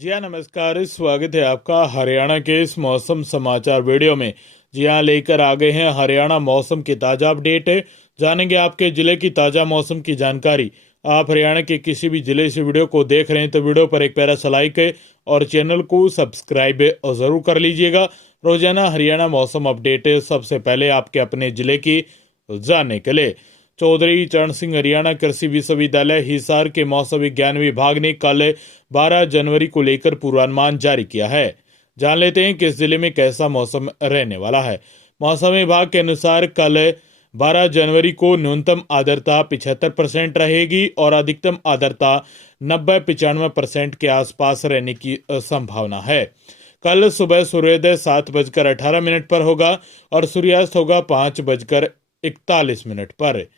जी हाँ, नमस्कार। स्वागत है आपका हरियाणा के इस मौसम समाचार वीडियो में। जी हाँ, लेकर आ गए हैं हरियाणा मौसम की ताज़ा अपडेट है। जानेंगे आपके ज़िले की ताज़ा मौसम की जानकारी। आप हरियाणा के किसी भी ज़िले से वीडियो को देख रहे हैं तो वीडियो पर एक प्यारा सा लाइक है और चैनल को सब्सक्राइब ज़रूर कर लीजिएगा। रोजाना हरियाणा मौसम अपडेट सबसे पहले आपके अपने ज़िले की जानने के लिए चौधरी चरण सिंह हरियाणा कृषि विश्वविद्यालय हिसार के मौसम विज्ञान विभाग ने कल 12 जनवरी को लेकर पूर्वानुमान जारी किया है। जान लेते हैं किस जिले में कैसा मौसम रहने वाला है। मौसम विभाग के अनुसार कल 12 जनवरी को न्यूनतम आर्द्रता 75% रहेगी और अधिकतम आर्द्रता 90-95% के आसपास रहने की संभावना है। कल सुबह सूर्योदय 7:18 पर होगा और सूर्यास्त होगा 5:41 पर।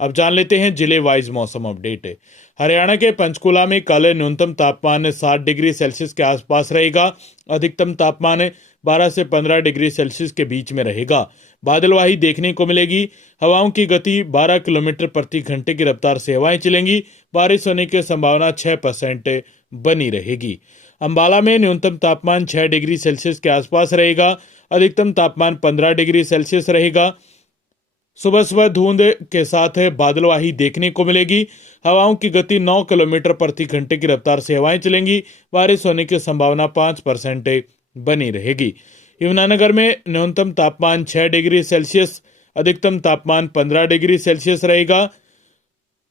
अब जान लेते हैं जिले वाइज मौसम अपडेट। हरियाणा के पंचकुला में कल न्यूनतम तापमान 7 डिग्री सेल्सियस के आसपास रहेगा। अधिकतम तापमान 12 से 15 डिग्री सेल्सियस के बीच में रहेगा। बादलवाही देखने को मिलेगी। हवाओं की गति 12 किलोमीटर प्रति घंटे की रफ्तार से हवाएं चलेंगी। बारिश होने की संभावना 6% बनी रहेगी। अंबाला में न्यूनतम तापमान 6 डिग्री सेल्सियस के आसपास रहेगा। अधिकतम तापमान 15 डिग्री सेल्सियस रहेगा। सुबह सुबह धुंध के साथ बादलवाही देखने को मिलेगी। हवाओं की गति 9 किलोमीटर प्रति घंटे की रफ्तार से हवाएं चलेंगी। बारिश होने की संभावना 5% बनी रहेगी। यमुनानगर में न्यूनतम तापमान 6 डिग्री सेल्सियस, अधिकतम तापमान 15 डिग्री सेल्सियस रहेगा।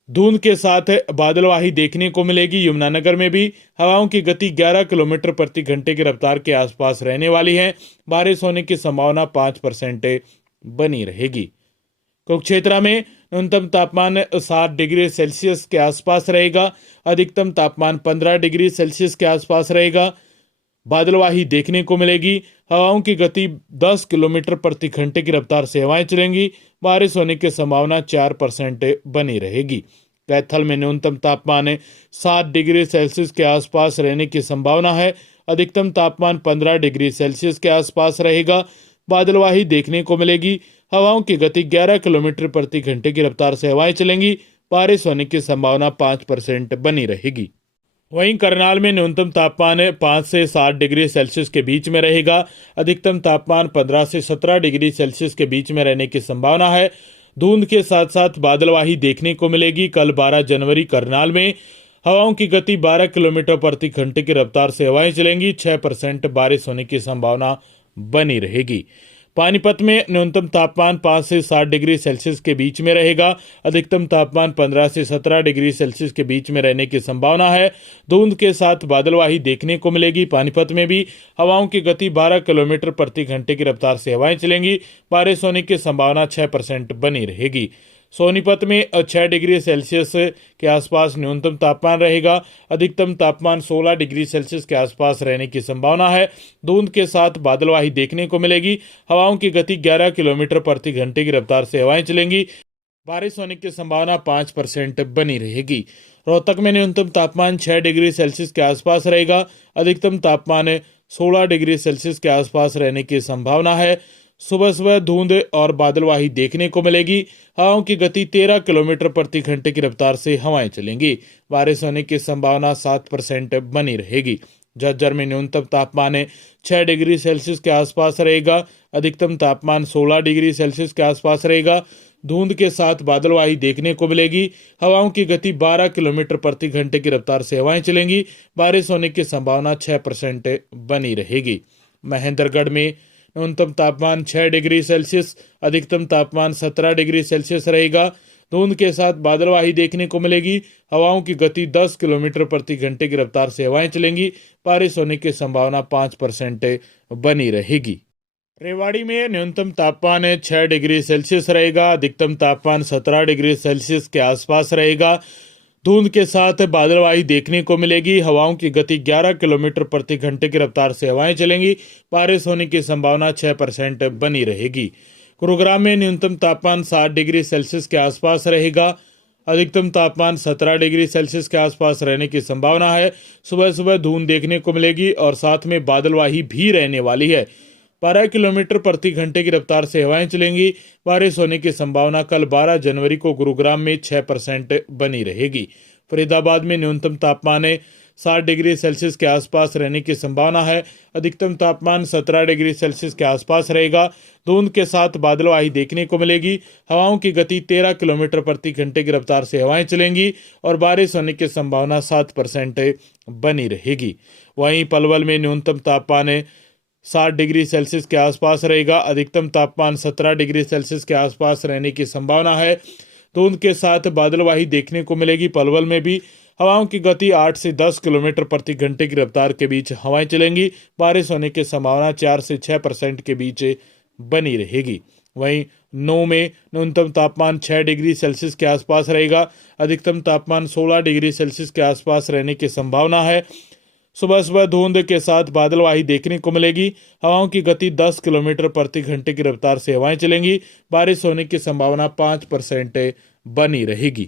धुंध के साथ बादलवाही देखने को मिलेगी। यमुनानगर में भी हवाओं की गति 11 किलोमीटर प्रति घंटे की रफ्तार के आसपास रहने वाली है। बारिश होने की संभावना 5% बनी रहेगी। कुरुक्षेत्र में न्यूनतम तापमान 7 डिग्री सेल्सियस के आसपास रहेगा। अधिकतम तापमान 15 डिग्री सेल्सियस के आसपास रहेगा। बादलवाही देखने को मिलेगी। हवाओं की गति 10 किलोमीटर प्रति घंटे की रफ्तार से हवाएं चलेंगी। बारिश होने की संभावना 4% बनी रहेगी। कैथल में न्यूनतम तापमान 7 डिग्री सेल्सियस के आसपास रहने की संभावना है। अधिकतम तापमान 15 डिग्री सेल्सियस के आसपास रहेगा। बादलवाही देखने को मिलेगी। हवाओं की गति 11 किलोमीटर प्रति घंटे की रफ्तार से हवाएं चलेंगी। बारिश होने की संभावना 5% बनी रहेगी। वहीं करनाल में न्यूनतम तापमान 5 से 7 डिग्री सेल्सियस के बीच में रहेगा। अधिकतम तापमान 15 से 17 डिग्री सेल्सियस के बीच में रहने की संभावना है। धुंध के साथ साथ बादलवाही देखने को मिलेगी। कल 12 जनवरी करनाल में हवाओं की गति 12 किलोमीटर प्रति घंटे की रफ्तार से हवाएं चलेंगी। 6% बारिश होने की संभावना बनी रहेगी। पानीपत में न्यूनतम तापमान 5 से 7 डिग्री सेल्सियस के बीच में रहेगा। अधिकतम तापमान 15 से 17 डिग्री सेल्सियस के बीच में रहने की संभावना है। धुंध के साथ बादलवाही देखने को मिलेगी। पानीपत में भी हवाओं की गति 12 किलोमीटर प्रति घंटे की रफ्तार से हवाएं चलेंगी। बारिश होने की संभावना 6% बनी रहेगी। सोनीपत में 6 डिग्री सेल्सियस के आसपास न्यूनतम तापमान रहेगा। अधिकतम तापमान 16 डिग्री सेल्सियस के आसपास रहने की संभावना है। धुंध के साथ बादलवाही देखने को मिलेगी। हवाओं की गति 11 किलोमीटर प्रति घंटे की रफ्तार से हवाएं चलेंगी। बारिश होने की संभावना 5% बनी रहेगी। रोहतक में न्यूनतम तापमान 6 डिग्री सेल्सियस के आसपास रहेगा। अधिकतम तापमान 16 डिग्री सेल्सियस के आसपास रहने की संभावना है। सुबह सुबह धुंध और बादलवाही देखने को मिलेगी। हवाओं की गति 13 किलोमीटर प्रति घंटे की रफ्तार से हवाएं चलेंगी। बारिश होने की संभावना 7% बनी रहेगी। झज्जर में न्यूनतम तापमान 6 डिग्री सेल्सियस के आसपास रहेगा। अधिकतम तापमान 16 डिग्री सेल्सियस के आसपास रहेगा। धुंध के साथ बादलवाही देखने को मिलेगी। हवाओं की गति 12 किलोमीटर प्रति घंटे की रफ्तार से हवाएं चलेंगी। बारिश होने की संभावना 6% बनी रहेगी। महेंद्रगढ़ में न्यूनतम तापमान 6 डिग्री सेल्सियस, अधिकतम तापमान 17 डिग्री सेल्सियस रहेगा। धुंध के साथ बादलवाही देखने को मिलेगी। हवाओं की गति 10 किलोमीटर प्रति घंटे की रफ्तार से हवाएं चलेंगी। बारिश होने की संभावना 5% बनी रहेगी। रेवाड़ी में न्यूनतम तापमान 6 डिग्री सेल्सियस रहेगा। अधिकतम तापमान 17 डिग्री सेल्सियस के आसपास रहेगा। धुंध के साथ बादलवाही देखने को मिलेगी। हवाओं की गति 11 किलोमीटर प्रति घंटे की रफ्तार से हवाएं चलेंगी। बारिश होने की संभावना 6% बनी रहेगी। गुरुग्राम में न्यूनतम तापमान 7 डिग्री सेल्सियस के आसपास रहेगा। अधिकतम तापमान 17 डिग्री सेल्सियस के आसपास रहने की संभावना है। सुबह सुबह धुंध देखने को मिलेगी और साथ में बादलवाही भी रहने वाली है। 12 किलोमीटर प्रति घंटे की रफ्तार से हवाएं चलेंगी। बारिश होने की संभावना कल 12 जनवरी को गुरुग्राम में 6% बनी रहेगी। फरीदाबाद में न्यूनतम तापमान 7 डिग्री सेल्सियस के आसपास रहने की संभावना है। अधिकतम तापमान 17 डिग्री सेल्सियस के आसपास रहेगा। धुंध के साथ बादलवाही देखने को मिलेगी। हवाओं की गति 13 किलोमीटर प्रति घंटे की रफ्तार से हवाएं चलेंगी और बारिश होने की संभावना 7% बनी रहेगी। वहीं पलवल में न्यूनतम तापमान 7 डिग्री सेल्सियस के आसपास रहेगा। अधिकतम तापमान 17 डिग्री सेल्सियस के आसपास रहने की संभावना है। धुंध के साथ बादलवाही देखने को मिलेगी। पलवल में भी हवाओं की गति 8 से 10 किलोमीटर प्रति घंटे की रफ्तार के बीच हवाएं चलेंगी। बारिश होने की संभावना 4 से 6% के बीच बनी रहेगी। वहीं नौ में न्यूनतम तापमान 6 डिग्री सेल्सियस के आसपास रहेगा। अधिकतम तापमान 16 डिग्री सेल्सियस के आसपास रहने की संभावना है। सुबह सुबह धुंध के साथ बादलवाही देखने को मिलेगी। हवाओं की गति 10 किलोमीटर प्रति घंटे की रफ्तार से हवाएं चलेंगी। बारिश होने की संभावना 5% बनी रहेगी।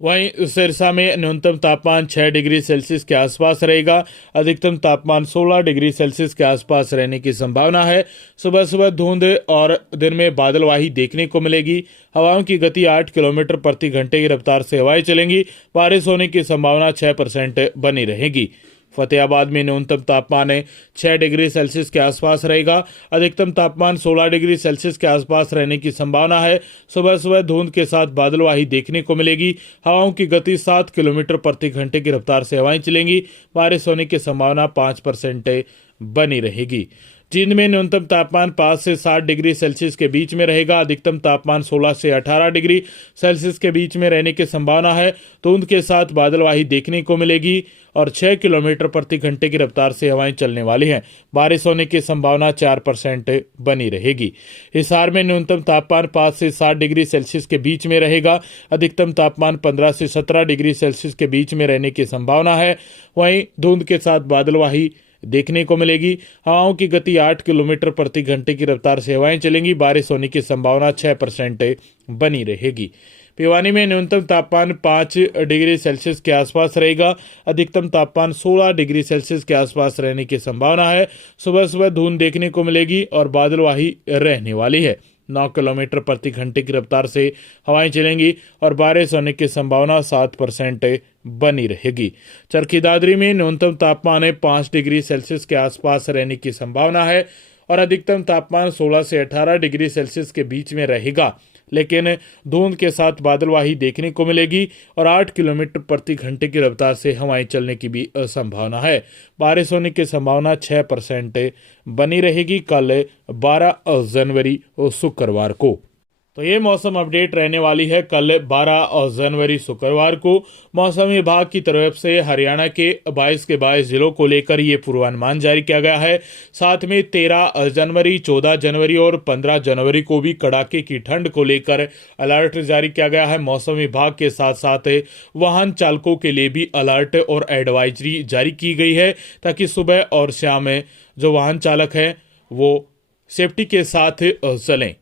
वहीं सिरसा में न्यूनतम तापमान 6 डिग्री सेल्सियस के आसपास रहेगा। अधिकतम तापमान 16 डिग्री सेल्सियस के आसपास रहने की संभावना है। सुबह सुबह धुंध और दिन में बादलवाही देखने को मिलेगी। हवाओं की गति 8 किलोमीटर प्रति घंटे की रफ्तार से हवाएं चलेंगी। बारिश होने की संभावना 6% बनी रहेगी। फतेहाबाद में न्यूनतम तापमान 6 डिग्री सेल्सियस के आसपास रहेगा। अधिकतम तापमान 16 डिग्री सेल्सियस के आसपास रहने की संभावना है। सुबह सुबह धुंध के साथ बादलवाही देखने को मिलेगी। हवाओं की गति 7 किलोमीटर प्रति घंटे की रफ्तार से हवाएं चलेंगी। बारिश होने की संभावना 5% बनी रहेगी। जींद में न्यूनतम तापमान 5 से 7 डिग्री सेल्सियस के बीच में रहेगा। अधिकतम तापमान 16 से 18 डिग्री सेल्सियस के बीच में रहने की संभावना है। धुंध के साथ बादलवाही देखने को मिलेगी और 6 किलोमीटर प्रति घंटे की रफ्तार से हवाएं चलने वाली हैं। बारिश होने की संभावना 4% बनी रहेगी। हिसार में न्यूनतम तापमान 5 से 7 डिग्री सेल्सियस के बीच में रहेगा। अधिकतम तापमान 15 से 17 डिग्री सेल्सियस के बीच में रहने की संभावना है। वहीं धुंध के साथ बादलवाही देखने को मिलेगी। हवाओं की गति 8 किलोमीटर प्रति घंटे की रफ्तार से हवाएं चलेंगी। बारिश होने की संभावना 6% बनी रहेगी। भिवानी में न्यूनतम तापमान 5 डिग्री सेल्सियस के आसपास रहेगा। अधिकतम तापमान 16 डिग्री सेल्सियस के आसपास रहने की संभावना है। सुबह सुबह धुंध देखने को मिलेगी और बादलवाही रहने वाली है। 9 किलोमीटर प्रति घंटे की रफ्तार से हवाएं चलेंगी और बारिश होने की संभावना 7% बनी रहेगी। चरखी दादरी में न्यूनतम तापमान 5 डिग्री सेल्सियस के आसपास रहने की संभावना है और अधिकतम तापमान 16 से 18 डिग्री सेल्सियस के बीच में रहेगा। लेकिन धुंध के साथ बादलवाही देखने को मिलेगी और 8 किलोमीटर प्रति घंटे की रफ्तार से हवाएं चलने की भी संभावना है। बारिश होने की संभावना 6% बनी रहेगी। कल 12 जनवरी शुक्रवार को तो ये मौसम अपडेट रहने वाली है कल 12 जनवरी शुक्रवार को। मौसम विभाग की तरफ से हरियाणा के 22 के 22 जिलों को लेकर ये पूर्वानुमान जारी किया गया है। साथ में 13 जनवरी, 14 जनवरी और 15 जनवरी को भी कड़ाके की ठंड को लेकर अलर्ट जारी किया गया है। मौसम विभाग के साथ साथ वाहन चालकों के लिए भी अलर्ट और एडवाइजरी जारी की गई है ताकि सुबह और शाम में जो वाहन चालक हैं वो सेफ्टी के साथ चलें।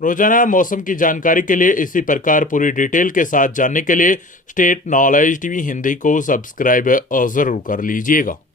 रोजाना मौसम की जानकारी के लिए इसी प्रकार पूरी डिटेल के साथ जानने के लिए स्टेट नॉलेज टीवी हिंदी को सब्सक्राइब जरूर कर लीजिएगा।